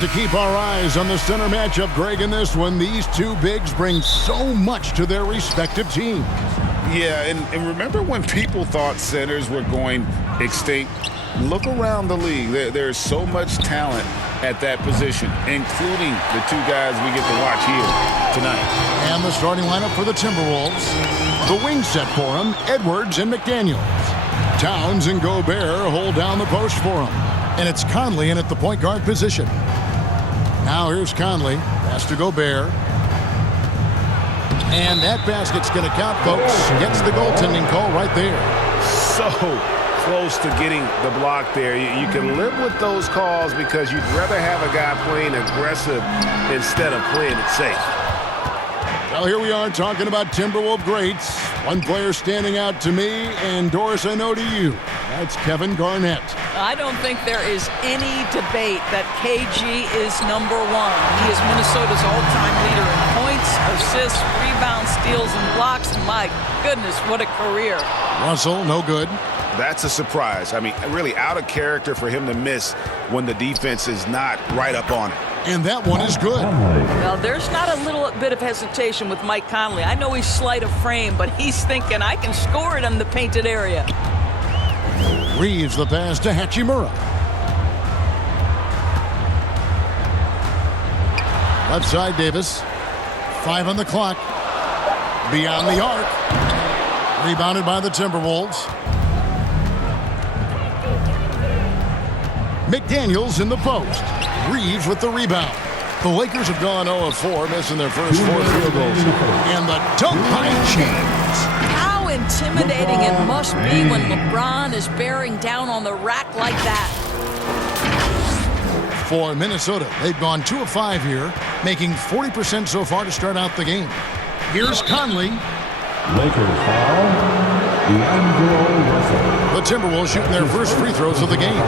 To keep our eyes on the center matchup, Greg, in this one, these two bigs bring so much to their respective teams. Yeah, and remember when people thought centers were going extinct? Look around the league. There's so much talent at that position, including the two guys we get to watch here tonight. And the starting lineup for the Timberwolves. The wing set for them, Edwards and McDaniels. Towns and Gobert hold down the post for them. And it's Conley in at the point guard position. Now here's Conley. Pass to Gobert. And that basket's going to count, folks. Gets the goaltending call right there. So close to getting the block there. You can live with those calls because you'd rather have a guy playing aggressive instead of playing it safe. Well, here we are talking about Timberwolves greats. One player standing out to me, and Doris, I know to you. That's Kevin Garnett. I don't think there is any debate that KG is number one. He is Minnesota's all-time leader in points, assists, rebounds, steals, and blocks. My goodness, what a career. Russell, no good. That's a surprise. I mean, really out of character for him to miss when the defense is not right up on it. And that one is good. Well, there's not a little bit of hesitation with Mike Conley. I know he's slight of frame, but he's thinking, I can score it in the painted area. Reaves the pass to Hachimura. Left side, Davis. 5 on the clock. Beyond the arc. Rebounded by the Timberwolves. McDaniels in the post. Reaves with the rebound. The Lakers have gone 0 of 4, missing their first 4 field goals. And the dunk by James. How intimidating it must be when LeBron is bearing down on the rack like that. For Minnesota, they've gone 2 of 5 here, making 40% so far to start out the game. Here's Conley. Lakers foul. The Timberwolves shooting their first free throws of the game.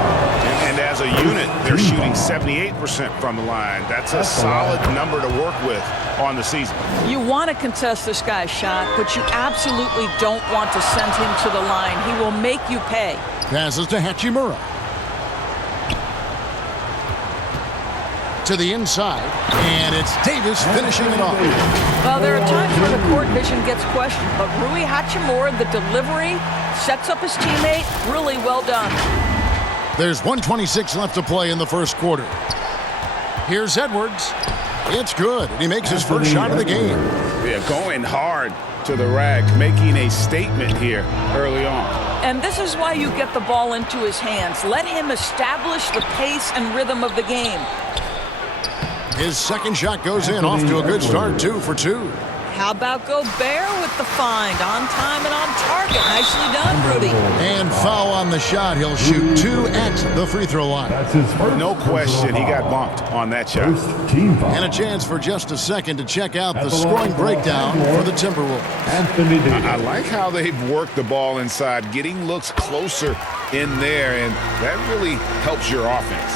And as a unit, they're shooting 78% from the line. That's a solid number to work with on the season. You want to contest this guy's shot, but you absolutely don't want to send him to the line. He will make you pay. Passes to Hachimura. To the inside, and it's Davis finishing it off. Well, there are times where the court vision gets questioned, but Rui Hachimura, the delivery, sets up his teammate. Really well done. There's 1:26 left to play in the first quarter. Here's Edwards. It's good, and he makes his first shot of the game. Yeah, going hard to the rack, making a statement here early on. And this is why you get the ball into his hands. Let him establish the pace and rhythm of the game. His second shot goes in, off to a good start, 2 for 2. How about Gobert with the find? On time and on target. Nicely done, Rudy. And foul on the shot. He'll shoot 2 at the free throw line. That's his first. No question, he got bumped on that shot. Team foul. And a chance for just a second to check out the scoring breakdown for the Timberwolves. Anthony Davis. I like how they've worked the ball inside, getting looks closer in there, and that really helps your offense.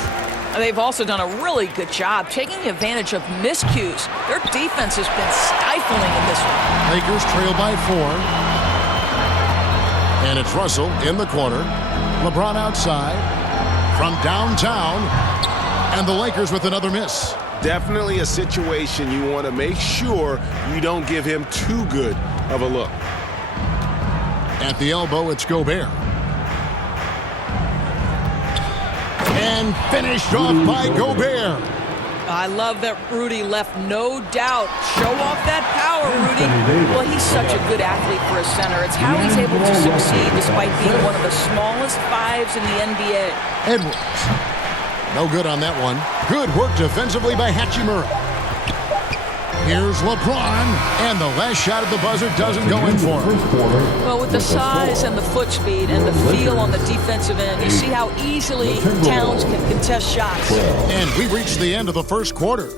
They've also done a really good job taking advantage of miscues. Their defense has been stifling in this one. Lakers trail by 4. And it's Russell in the corner. LeBron outside from downtown. And the Lakers with another miss. Definitely a situation you want to make sure you don't give him too good of a look. At the elbow, it's Gobert. And finished off by Gobert. I love that Rudy left no doubt. Show off that power, Rudy. Well, he's such a good athlete for a center. It's how he's able to succeed despite being one of the smallest 5s in the NBA. Edwards. No good on that one. Good work defensively by Hachimura. Here's LeBron, and the last shot at the buzzer doesn't go in for him. Well, with the size and the foot speed and the feel on the defensive end, you see how easily Towns can contest shots. And we reached the end of the first quarter.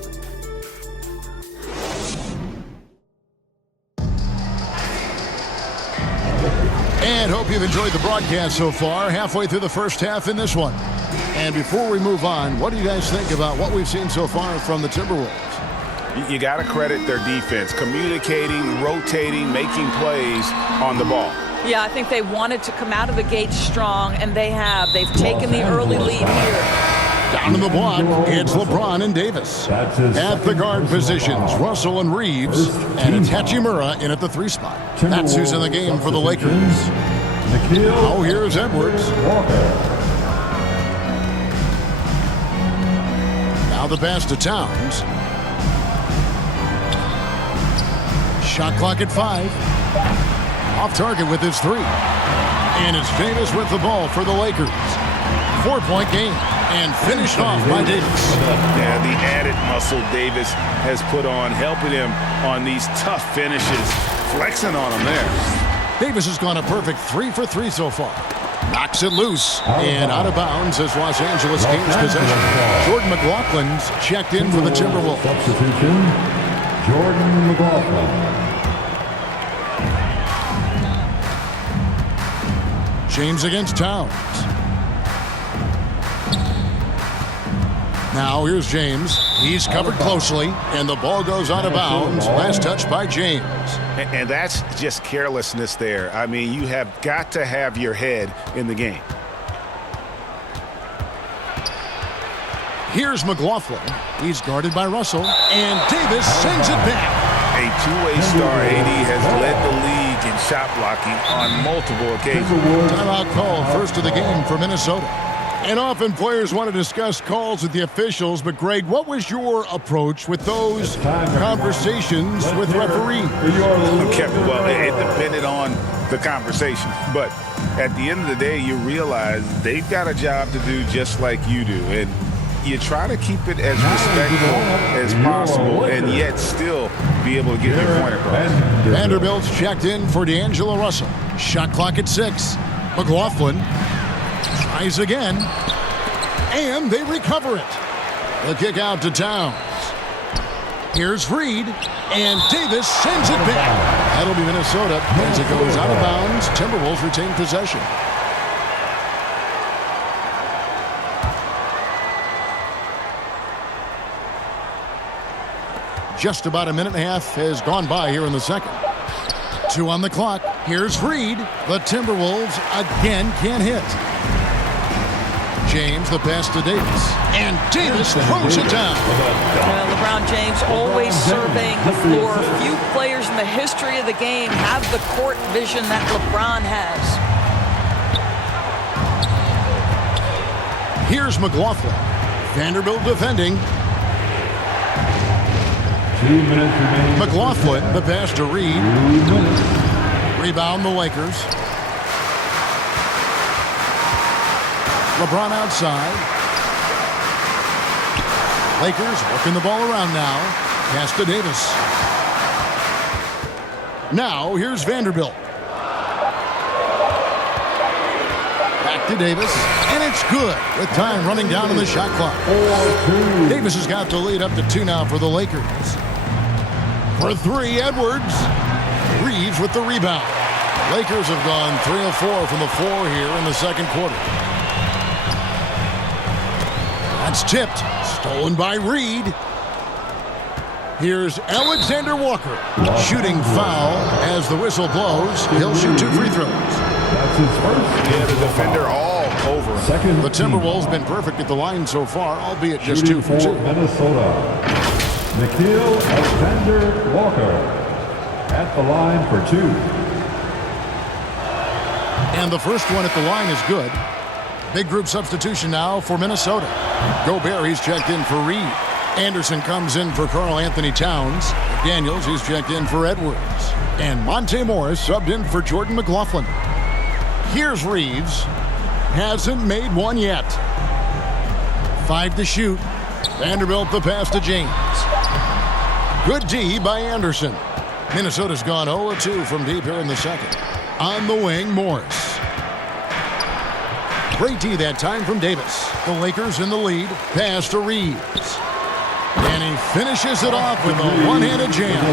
And hope you've enjoyed the broadcast so far, halfway through the first half in this one. And before we move on, what do you guys think about what we've seen so far from the Timberwolves? You got to credit their defense, communicating, rotating, making plays on the ball. Yeah, I think they wanted to come out of the gate strong, and they have. They've taken the early lead here. Down in the block, it's LeBron and Davis. At the guard positions, Russell and Reaves. And it's Hachimura in at the 3 spot. That's who's in the game for the Lakers. Oh, here's Edwards. Now the pass to Towns. Shot clock at 5. Off target with his 3. And it's Davis with the ball for the Lakers. 4-point game. And finished off by Davis. Yeah, the added muscle Davis has put on, helping him on these tough finishes, flexing on him there. Davis has gone a perfect 3 for 3 so far. Knocks it loose and out of bounds as Los Angeles gains possession. Jordan McLaughlin's checked in for the Timberwolves. Substitution, Jordan McLaughlin. James against Towns. Now here's James. He's covered closely, and the ball goes out of bounds. Last touch by James. And that's just carelessness there. I mean, you have got to have your head in the game. Here's McLaughlin. He's guarded by Russell, and Davis sends it back. A two-way star, AD, has led the league in shot blocking on multiple occasions. Timeout call, first of the game for Minnesota. And often players want to discuss calls with the officials, but Greg, what was your approach with those conversations with referees? Okay, well, it depended on the conversation. But at the end of the day, you realize they've got a job to do just like you do. And you try to keep it as respectful as possible and yet still be able to get your point across. Vanderbilt's checked in for D'Angelo Russell. Shot clock at 6. McLaughlin tries again, and they recover it. The kick out to Towns. Here's Reed, and Davis sends it back. That'll be Minnesota as it goes out of bounds. Timberwolves retain possession. Just about a minute and a half has gone by here in the second. 2 on the clock. Here's Reed. The Timberwolves again can't hit. James, the pass to Davis. And Davis throws it down. LeBron James always surveying the floor. Few players in the history of the game have the court vision that LeBron has. Here's McLaughlin. Vanderbilt defending. 2 minutes remaining. McLaughlin, the pass to Reed. Rebound the Lakers. LeBron outside. Lakers working the ball around now. Pass to Davis. Now here's Vanderbilt. Back to Davis. And it's good with time running down on the shot clock. Davis has got the lead up to 2 now for the Lakers. For 3, Edwards. Reaves with the rebound. Lakers have gone 3 of 4 from the floor here in the second quarter. That's tipped. Stolen by Reed. Here's Alexander Walker. Shooting foul as the whistle blows. He'll shoot 2 free throws. That's his first. Yeah, the defender all over him. The Timberwolves been perfect at the line so far, albeit just 2 for 2. Minnesota. Nikhil Alexander Walker at the line for 2. And the first one at the line is good. Big group substitution now for Minnesota. Gobert, he's checked in for Reed. Anderson comes in for Karl Anthony Towns. Daniels, he's checked in for Edwards. And Monte Morris subbed in for Jordan McLaughlin. Here's Reaves. Hasn't made one yet. 5 to shoot. Vanderbilt the pass to James. Good D by Anderson. Minnesota's gone 0-2 from deep here in the second. On the wing, Morris. Great D that time from Davis. The Lakers in the lead. Pass to Reaves. And he finishes it off with a one-handed jam.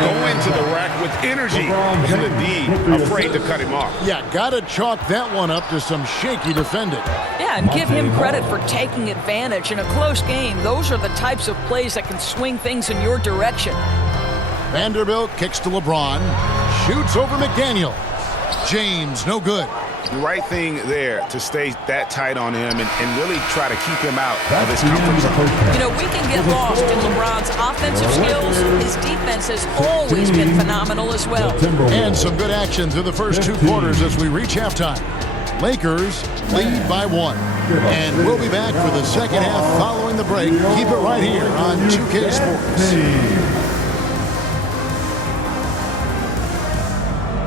Go into the rack with energy. And the D afraid to cut him off. Yeah, got to chalk that one up to some shaky defending. Yeah, and give him credit for taking advantage. In a close game, those are the types of plays that can swing things in your direction. Vanderbilt kicks to LeBron. Shoots over McDaniel. James, no good. The right thing there to stay that tight on him and really try to keep him out of his comfort zone. You know, we can get lost in LeBron's offensive skills. His defense has always been phenomenal as well. And some good action through the first 2 quarters as we reach halftime. Lakers lead by 1. And we'll be back for the second half following the break. Keep it right here on 2K Sports.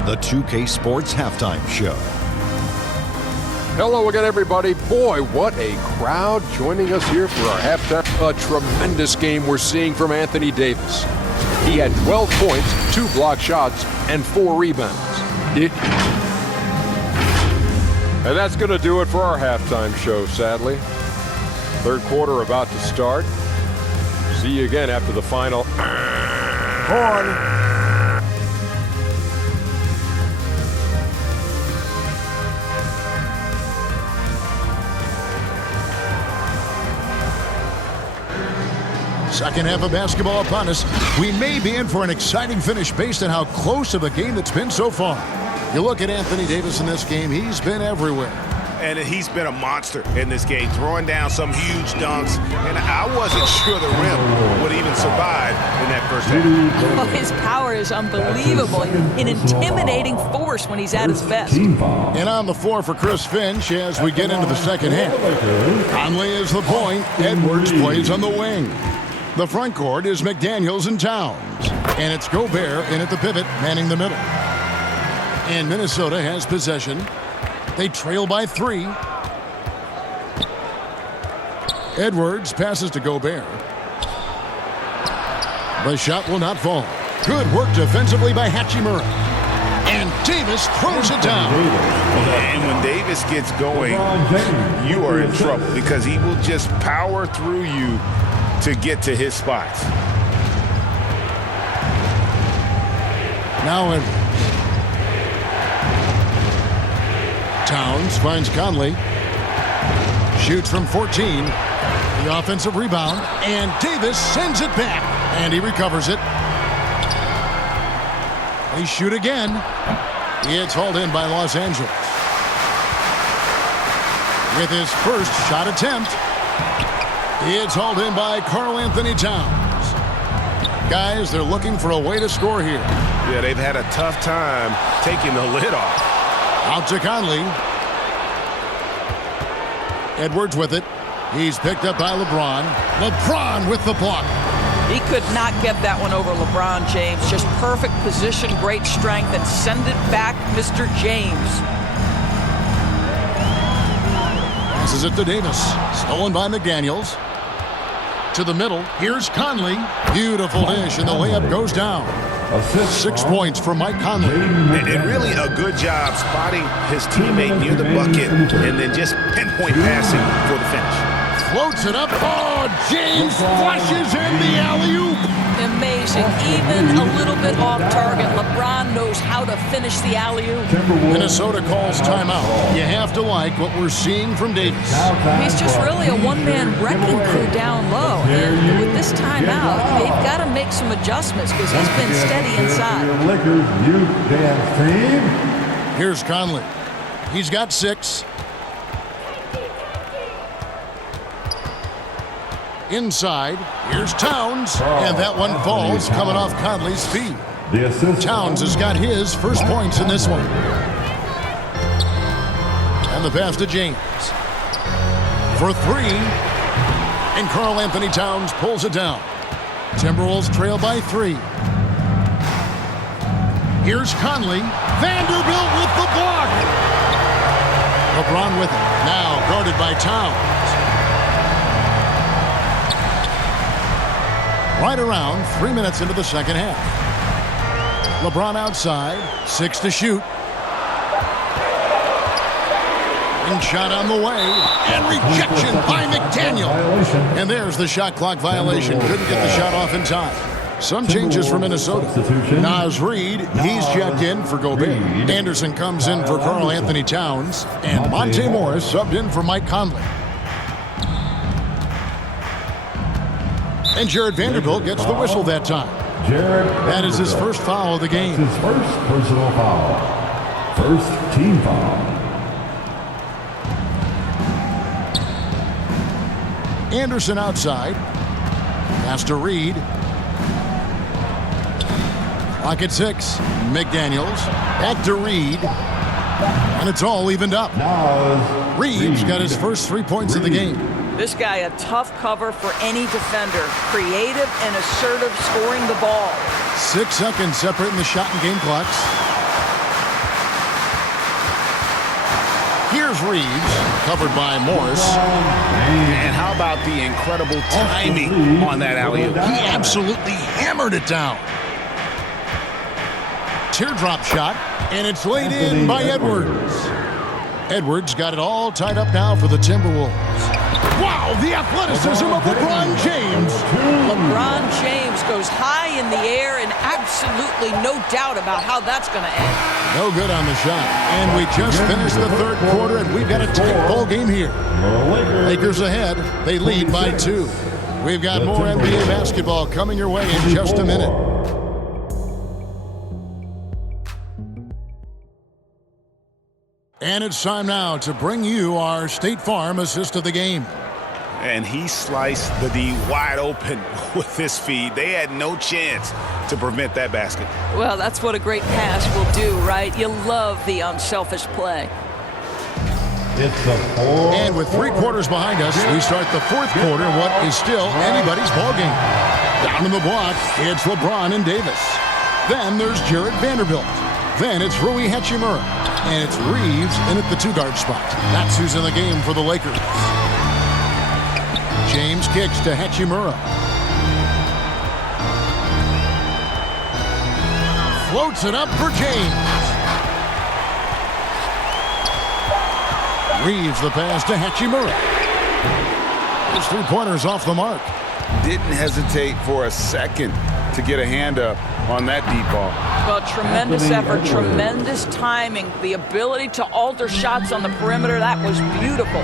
The 2K Sports Halftime Show. Hello again, everybody. Boy, what a crowd joining us here for our halftime. A tremendous game we're seeing from Anthony Davis. He had 12 points, 2 block shots, and 4 rebounds. And that's going to do it for our halftime show, sadly. Third quarter about to start. See you again after the final. Second half of basketball upon us. We may be in for an exciting finish based on how close of a game it's been so far. You look at Anthony Davis in this game, he's been everywhere. And he's been a monster in this game, throwing down some huge dunks. And I wasn't sure the rim would even survive in that first half. Oh, his power is unbelievable. An intimidating force when he's at his best. And on the floor for Chris Finch as we get into the second half. Conley is the point. Edwards plays on the wing. The front court is McDaniels and Towns. And it's Gobert in at the pivot, manning the middle. And Minnesota has possession. They trail by 3. Edwards passes to Gobert. The shot will not fall. Good work defensively by Hachimura. And Davis throws it down. And when Davis gets going, you are in trouble because he will just power through you to get to his spots. Now Edwards. Towns finds Conley. Shoots from 14. The offensive rebound. And Davis sends it back. And he recovers it. They shoot again. It's hauled in by Los Angeles. With his first shot attempt. It's hauled in by Karl Anthony Towns. Guys, they're looking for a way to score here. Yeah, they've had a tough time taking the lid off. Out to Conley. Edwards with it. He's picked up by LeBron. LeBron with the block. He could not get that one over LeBron James. Just perfect position, great strength, and send it back, Mr. James. Passes it to Davis. Stolen by McDaniels. To the middle. Here's Conley. Beautiful dish, and the layup goes down. 6 points for Mike Conley. And really a good job spotting his teammate near the bucket and then just pinpoint passing for the finish. Floats it up. Oh, James flushes in the alley-oop. Amazing. Even a little bit off target. LeBron knows how to finish the alley-oop. Minnesota calls timeout. You have to like what we're seeing from Davis. He's just really a one-man wrecking crew down low. And with this timeout, they've got to make some adjustments because he's been steady inside. Here's Conley. He's got 6. Inside, here's Towns, and that one falls coming off Conley's feet. Towns has got his first points in this one. And the pass to James. For 3, and Karl Anthony Towns pulls it down. Timberwolves trail by 3. Here's Conley. Vanderbilt with the block. LeBron with it. Now guarded by Towns. Right around 3 minutes into the second half. LeBron outside, 6 to shoot. And shot on the way, and rejection by McDaniel. And there's the shot clock violation. Couldn't get the shot off in time. Some changes for Minnesota. Naz Reid, he's checked in for Gobert. Anderson comes in for Karl Anthony Towns. And Monte Morris subbed in for Mike Conley. And Jared Vanderbilt gets the whistle that time. That is his first foul of the game. His first personal foul. First team foul. Anderson outside. Pass to Reed. Clock at 6. McDaniels. Back to Reed. And it's all evened up. Reaves got his first 3 points of the game. This guy a tough cover for any defender. Creative and assertive scoring the ball. 6 seconds separating the shot and game clocks. Here's Reaves, covered by Morris. And how about the incredible timing on that alley-oop? He absolutely hammered it down. Teardrop shot, and it's laid in by Edwards. Edwards got it all tied up now for the Timberwolves. Wow, the athleticism of LeBron James. LeBron James goes high in the air, and absolutely no doubt about how that's going to end. No good on the shot. And we just finished the third quarter, and we've got a tight ball game here. Lakers ahead. They lead by 2. We've got more NBA basketball coming your way in just a minute. And it's time now to bring you our State Farm assist of the game. And he sliced the D wide open with his feed. They had no chance to prevent that basket. Well, that's what a great pass will do, right? You love the unselfish play. And with 3 quarters behind us, we start the fourth quarter in what is still anybody's ballgame. Down in the block, it's LeBron and Davis. Then there's Jarrett Vanderbilt. Then it's Rui Hachimura. And it's Reaves in at the 2-guard spot. That's who's in the game for the Lakers. James kicks to Hachimura. Floats it up for James. Reaves the pass to Hachimura. His 3-pointer's off the mark. Didn't hesitate for a second to get a hand up on that deep ball. Well, tremendous effort, tremendous timing. The ability to alter shots on the perimeter, that was beautiful.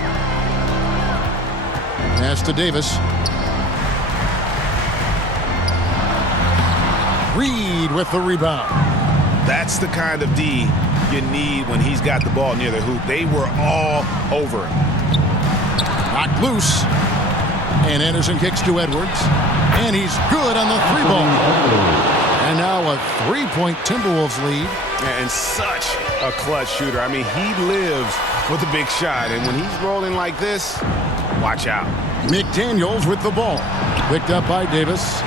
Pass to Davis. Reed with the rebound. That's the kind of D you need when he's got the ball near the hoop. They were all over it. Knocked loose. And Anderson kicks to Edwards. And he's good on the 3-ball. And now a 3-point Timberwolves lead. And such a clutch shooter. I mean, he lives with a big shot. And when he's rolling like this, watch out. McDaniels with the ball. Picked up by Davis.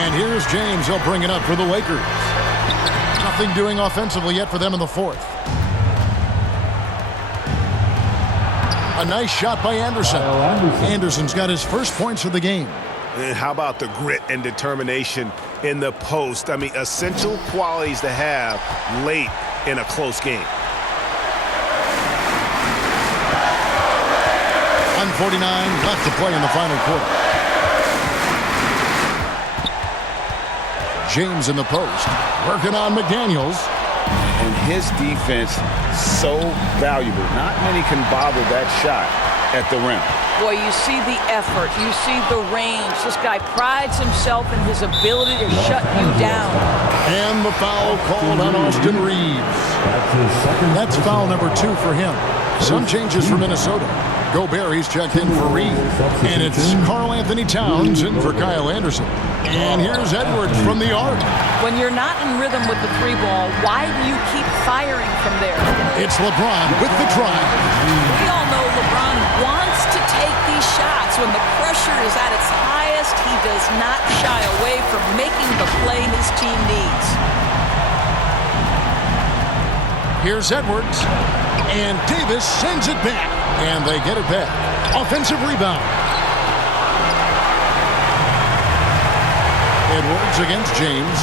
And here's James. He'll bring it up for the Lakers. Nothing doing offensively yet for them in the fourth. A nice shot by Anderson. Anderson's got his first points of the game. And how about the grit and determination in the post? I mean, essential qualities to have late in a close game. 1:49 left to play in the final quarter. James in the post, working on McDaniels. And his defense so valuable. Not many can bother that shot at the rim. Boy, you see the effort, you see the range. This guy prides himself in his ability to shut you down. And the foul called on Austin Reaves. That's foul number 2 for him. Some changes for Minnesota. Gobert checked in for Reed. And it's Karl Anthony Towns in for Kyle Anderson. And here's Edwards from the arc. When you're not in rhythm with the 3-ball, why do you keep firing from there? It's LeBron with the drive. We all know LeBron wants to take these shots. When the pressure is at its highest, he does not shy away from making the play his team needs. Here's Edwards. And Davis sends it back. And they get it back. Offensive rebound. Edwards against James.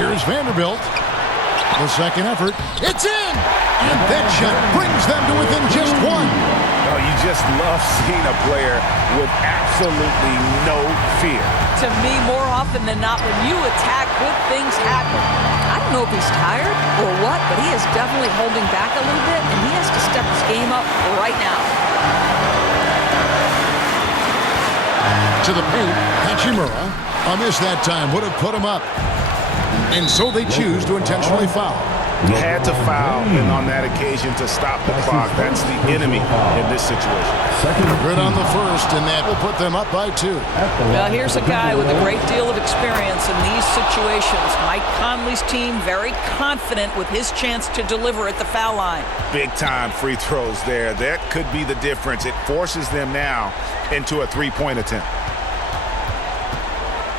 Here's Vanderbilt. The second effort. It's in! And that shot brings them to within just 1. Oh, you just love seeing a player with absolutely no fear. To me, more often than not, when you attack, good things happen. I don't know if he's tired or what, but he is definitely holding back a little bit, and he has to step his game up right now. To the paint, Hachimura. A miss that time would have put him up. And so they choose to intentionally foul. Had to foul, and on that occasion to stop the clock. That's the enemy in this situation. Good on the first, and that will put them up by 2. Well, here's a guy with a great deal of experience in these situations. Mike Conley's team very confident with his chance to deliver at the foul line. Big-time free throws there. That could be the difference. It forces them now into a three-point attempt.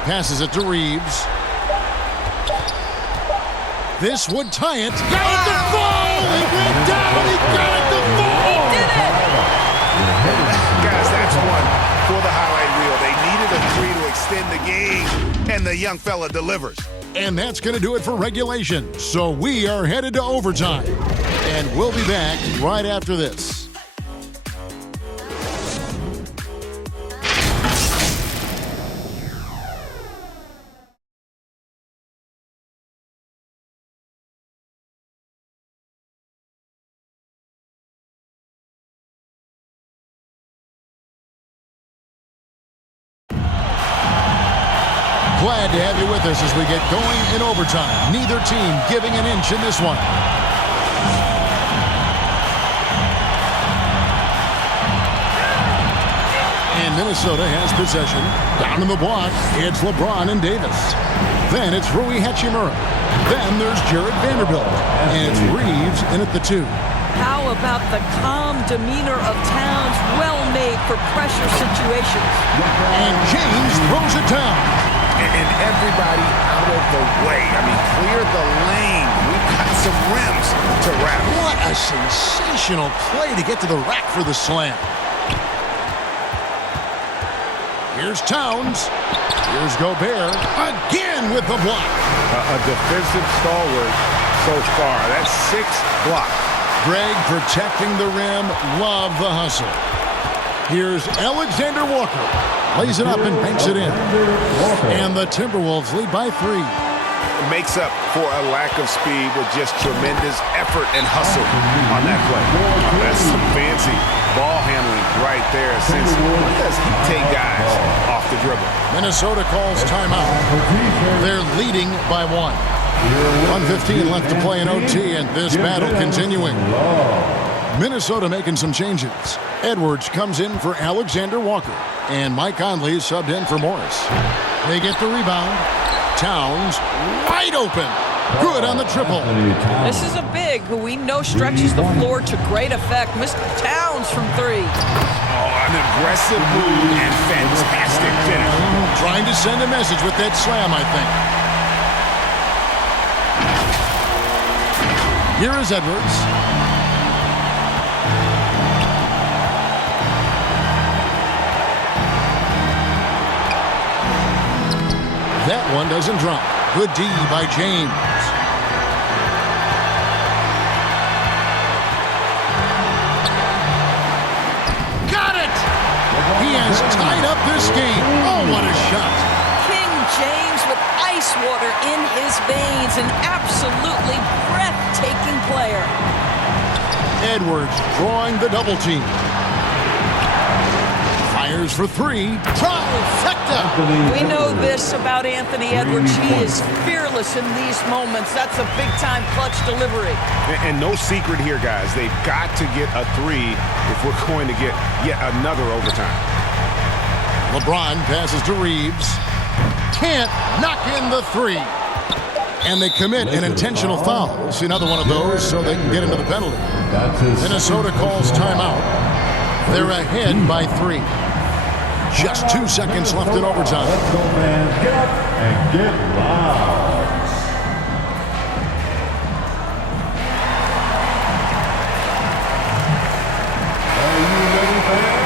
Passes it to Reaves. This would tie it. Got it to fall! He went down! He got it to fall! He did it! Guys, that's one for the highlight reel. They needed a three to extend the game, and the young fella delivers. And that's going to do it for regulation. So we are headed to overtime. And we'll be back right after this. Glad to have you with us as we get going in overtime. Neither team giving an inch in this one. And Minnesota has possession. Down in the block, it's LeBron and Davis. Then it's Rui Hachimura. Then there's Jared Vanderbilt. And it's Reaves in at the 2. How about the calm demeanor of Towns, well made for pressure situations. And James throws it down. And everybody out of the way. I mean, clear the lane. We've got some rims to wrap. What a sensational play to get to the rack for the slam. Here's Towns. Here's Gobert. Again with the block. A defensive stalwart so far. That's 6 blocks. Greg protecting the rim. Love the hustle. Here's Alexander Walker. Lays it up and banks it in. And the Timberwolves lead by 3. Makes up for a lack of speed with just tremendous effort and hustle on that play. That's some fancy ball handling right there, since he does take guys off the dribble. Minnesota calls timeout. They're leading by 1. 1:15 left to play in OT, and this battle continuing. Minnesota making some changes. Edwards comes in for Alexander Walker, and Mike Conley is subbed in for Morris. They get the rebound. Towns wide open. Good on the triple. This is a big who we know stretches the floor to great effect. Mr. Towns from 3. Oh, an aggressive move and fantastic finish. Trying to send a message with that slam, I think. Here is Edwards. That one doesn't drop. Good D by James. Got it! He has tied up this game. Oh, what a shot. King James with ice water in his veins. An absolutely breathtaking player. Edwards drawing the double team. Fires for 3. Trifecta! We know this about Anthony Edwards. He is fearless in these moments. That's a big-time clutch delivery. And no secret here, guys. They've got to get a 3 if we're going to get yet another overtime. LeBron passes to Reaves. Can't knock in the 3. And they commit an intentional foul. We'll see another one of those so they can get into the penalty. Minnesota calls timeout. They're ahead by 3. Just 2 seconds left in overtime. Let's go, fans. Get up and get loud. Are you ready, fans?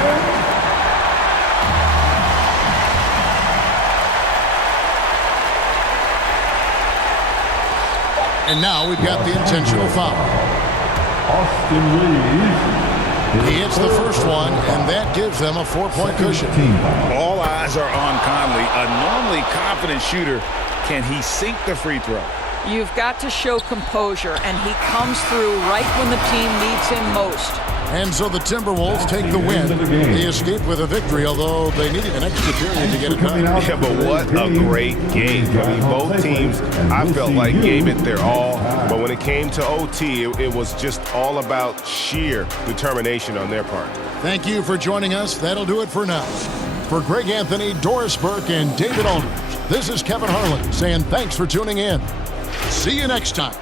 And now we've got the intentional foul. Austin Reaves. He hits the first one, and that gives them a 4-point cushion. All eyes are on Conley, a normally confident shooter. Can he sink the free throw? You've got to show composure, and he comes through right when the team needs him most. And so the Timberwolves take the win. They escape with a victory, although they needed an extra period to get it done. Yeah, but what a great game. I mean, both teams, I felt like, gave it their all. But when it came to OT, it was just all about sheer determination on their part. Thank you for joining us. That'll do it for now. For Greg Anthony, Doris Burke, and David Aldridge, this is Kevin Harlan saying thanks for tuning in. See you next time.